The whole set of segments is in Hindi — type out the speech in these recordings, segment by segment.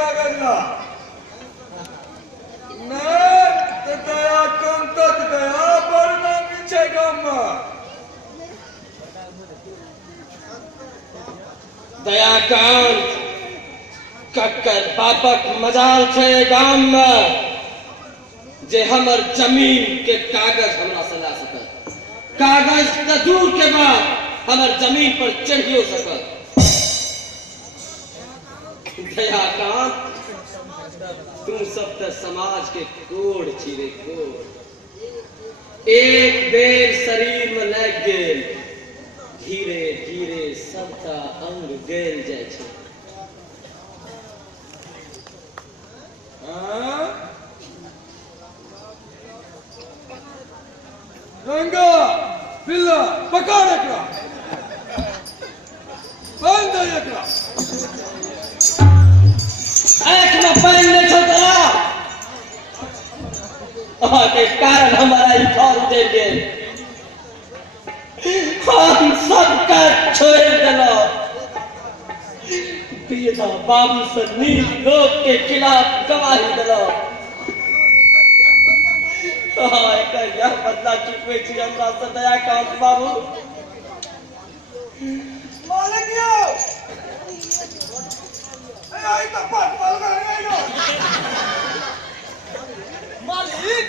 कागज ला मैं तो दया कम तक दया बढ़ना पीछे गाम दयाकांत कक्कर बापक मजाल छे गाम में जे हमर जमीन के कागज हमरा से ला सकत कागज तो दूर के बाद हमर जमीन पर चढ़ियो सकत दयाकांत तुम सब तो समाज के कोड़ छिरे कोड़ एक बेर शरीर में लग गेल धीरे धीरे सबका अंग गल जाय छै रंगा बिल्ला पकड़ एकरा बांध दे एकरा आंख में पानी नहीं छोड़ा के कारण हमारा ही घर दे गेल हम सबका छोड़ दिलो पिता बाबू से नीच लोग के खिलाफ गवाही दिलो यह बदला चुकवे छी हमरा से दयाकांत बाबू मालिक आई तो पट पल गए मालिक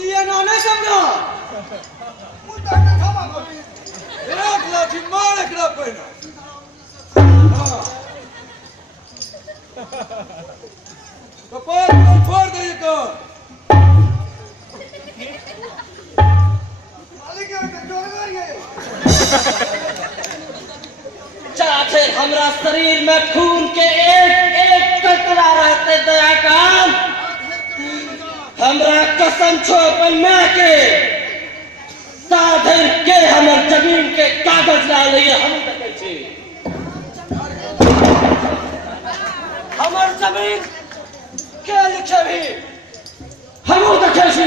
ये नाने समझा मुद्दा के खामा को एक लाठी मार एकरा पहिना हां कपाल को फोड़ दे को मालिक के जोड़ मारिए चाहे हमरा शरीर में खून के एक एक कतरा रहते दयाकांत हमरा कसम छो अपन मां के साधन के हमर जमीन के कागज ला लिए हम देखे छी हमर जमीन के लिखे भी हम देखे छी